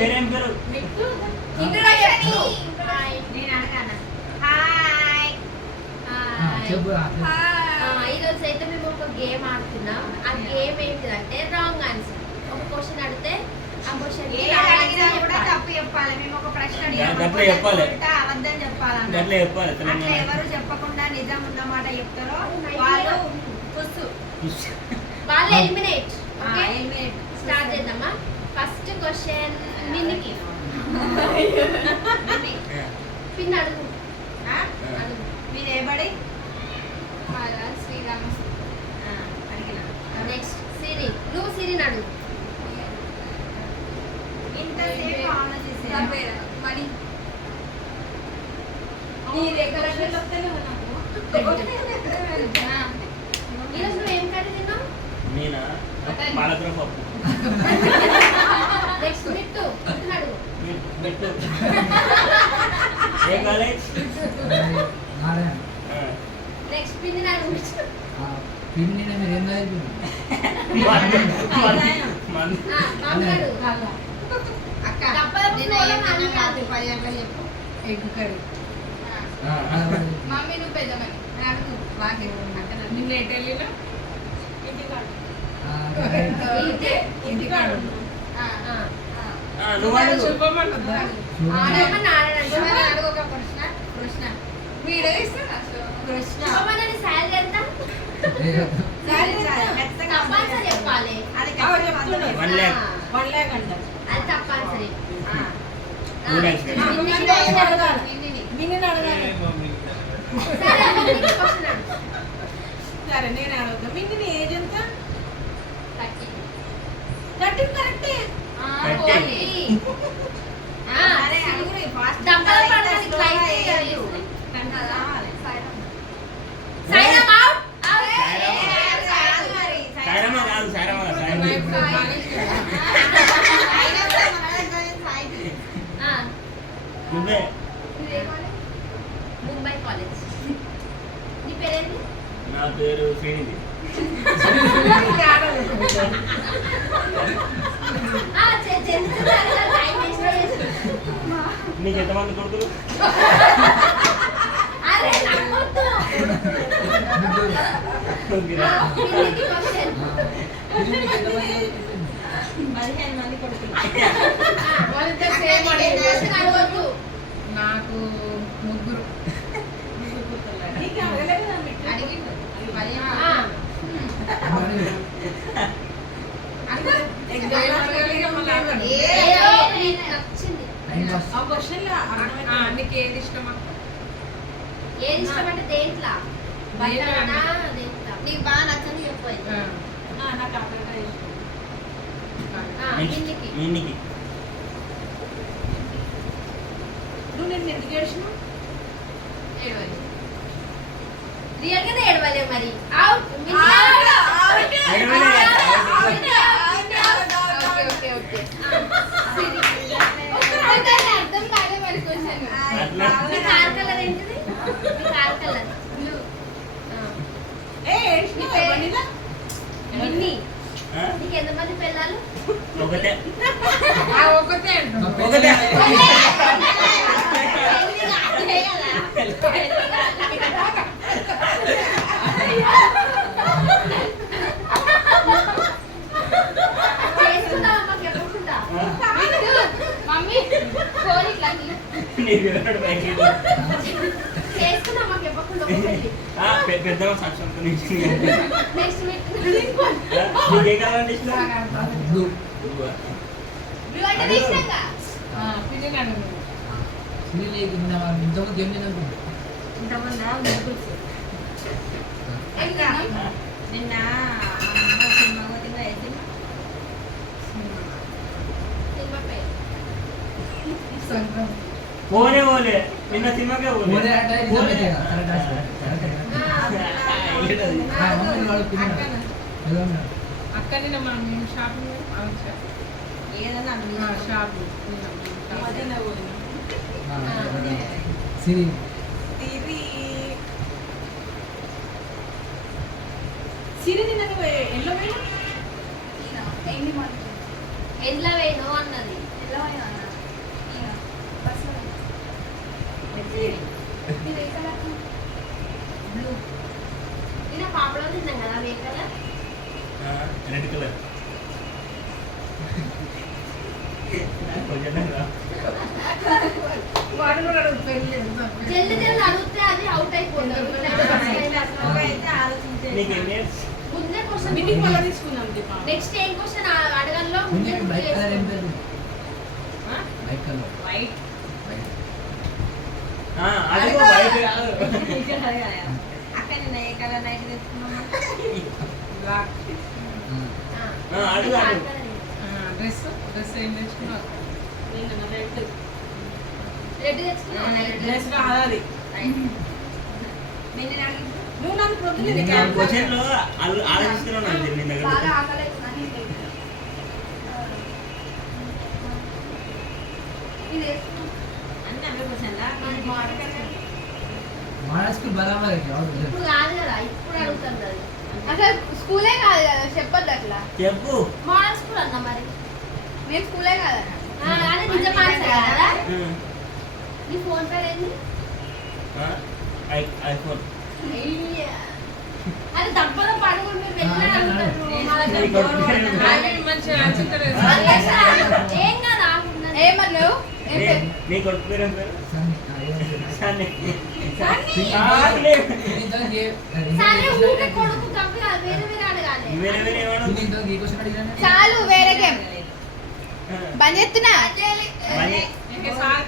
పేరేం పేరు? ఈరోజు అయితే మేము ఒక గేమ్ ఆడుతున్నాం. ఆ గేమ్ ఏంటిదంటే రాంగ్ ఆన్సర్. ఒక క్వశ్చన్ అడిగితే ఆ క్వశ్చన్ తప్పు చెప్పాలి. మేము ఒక ప్రశ్న అబద్ధం చెప్పాలి. ఎవరు చెప్పకుండా నిజం ఉన్నమాట చెప్తారో వాళ్ళు ఎలిమినేట్. స్టార్ట్ చేద్దామా? ఫస్ట్ క్వశ్చన్ మిన్నికి. పిన్ అడుగు. మీరు ఏబడి శ్రీరామ. నెక్స్ట్ సిరి. నువ్వు సిరిని అడుగు. ఇంతసేపు ఆలోచిస్తే మరి ఈరోజు నువ్వు ఏం కర్రీ తిన్నావు? నేనా? పాలకూర పప్పు. నెక్స్ట్ మిట్టు. అడుగు. మిట్టు. ఏ కాలేజ్? నెక్స్ట్ పిన్ని అడుగు. పిన్ని మీరు ఏం మమ్మీ నువ్వు పెద్దమని అడుగు. నిన్న ఎటు వెళ్ళినా ఇంటికాడు అడుగు ఒక ప్రశ్న. కృష్ణ వీడియో ఇస్తున్నా. కృష్ణ శాలరీ ఎంత? చెప్పాలి. అది తప్పనిసరి. సరే నేను అడుగుతా. మిన్ని ఏజ్ ఎంత? 30 కరెక్టే. ముంబై కాలేజ్. నీ పేరేంటి? నా పేరు శ్రీనిధి. నీకు ఎంతమంది కొడుకులు? నాకు ముగ్గురు. నీకు ఏది ఇష్టం? ఏది ఇష్టం అంటే దేంట్లో? నీకు బాగా నచ్చని చెప్పు. నాకు అక్కడ మిన్నికి. నువ్వు నేను ఎందుకు ఏడ్చినావు? రియల్ గా ఏడవలే మరి. అర్థం కాలే మరి క్వశ్చన్. కార్ కలర్ ఏంటిది? Car colour blue. మిన్ని. నీకు ఎంతమంది పిల్లలు? ఒకటే. మమ్మీ పెద్ద సాక్ష్యం. నెక్స్ట్ నీకే కావాలంటే ఇష్టం? నిన్న పోనే పోలే. నిన్న సినిమాకే పోలే. అక్క నిన్న మనం షాపింగ్ ఏదన్నా షాపింగ్ సిరి సిరి నిన్న ఎల్లో ఎందులో వేయను అన్నది ఎలా పోయినా? ఇక బస్సులో ఇది ఏ కలర్? బ్లూ నేను పాపలో తిన్నాం కదా అవి ఏ కలర్ రెడ్ కలర్ కొంచెం రా. వాడు కూడా పెళ్ళి జల్ది జల్ది అడిగితే అది అవుట్ అయిపోతుంది అయితే ఆలోచించే నీకు ఎన్ని years? ముందే క్వశ్చన్ మీటింగ్ వల్ల తీసుకున్నాం దీపా. నెక్స్ట్ ఏం క్వశ్చన్ అడగల్లో ముందే ముందే బైక్ కలర్ ఏం చేసుకో. పేరు? ఆ? Bike colour. వైట్. బైక్. అది బయట కాదు. అక్క నిన్న ఏ కలర్ నైట్ తెచ్చుకున్నామా? బ్లాక్. ఆ. అడుగు అడుగు. డ్రెస్ ఏం తెచ్చుకున్నావు? నేను రెడ్. రెడ్ తెచ్చుకున్నావా? డ్రెస్ కాదు నిన్న అడిగి నువ్వు నన్ను ప్రొద్దున నేను క్యాబ్ క్వశ్చన్ లో ఆలోచిస్తున్నాను నేను నీ బాగా దగ్గర ఆకలి అవుతుందని ఇది వేసుకున్నాం. అన్ని అవే క్వశ్చన్లా అది బాగుంటుంది. మహారాజ్ స్కూల్ బరాబర్ అయితే ఎవరు లేదు. ఇప్పుడు కాదు కదా ఇప్పుడు అడుగుతుంది అది అసలు స్కూలే కాదు కదా చెప్పొద్దు అట్లా చెప్పు మోడల్ స్కూల్ అన్న మరి నేను స్కూలే కాదు అదే నిజం ఆన్సర్ కదా ఉమ్. నీ ఫోన్ పేరు ఏంది ఐఫోన్ అది తప్పదో పడుకుంటే వెళ్ళి అడుగుతారు మా దగ్గర నీకు బోర్ ఒకటి కొడతారు. అదే మంచిగా ఆన్సర్ అది చేస్తా. ఏం కాదు ఆగుండదు. ఏమన్నావు ఏం పేరు? నీ కొడుకు పేరు ఏం పేరు సన్నీ. ఆ, ఏం లేదు. సన్నీ. సన్నీ. ఆగలే. ఇంతవరకు ఏ- సరే ఊరికే కొడుకు తప్పు కాదు వేరే వేరే అడగాలి వేరే వేరే ఏమన్నా నేను ఇంతవరకు ఏ క్వశ్చన్ అడిగాను? చాలు వేరే గేమ్ బంద్ చేస్తున్నా మనీ ఇంకా సార్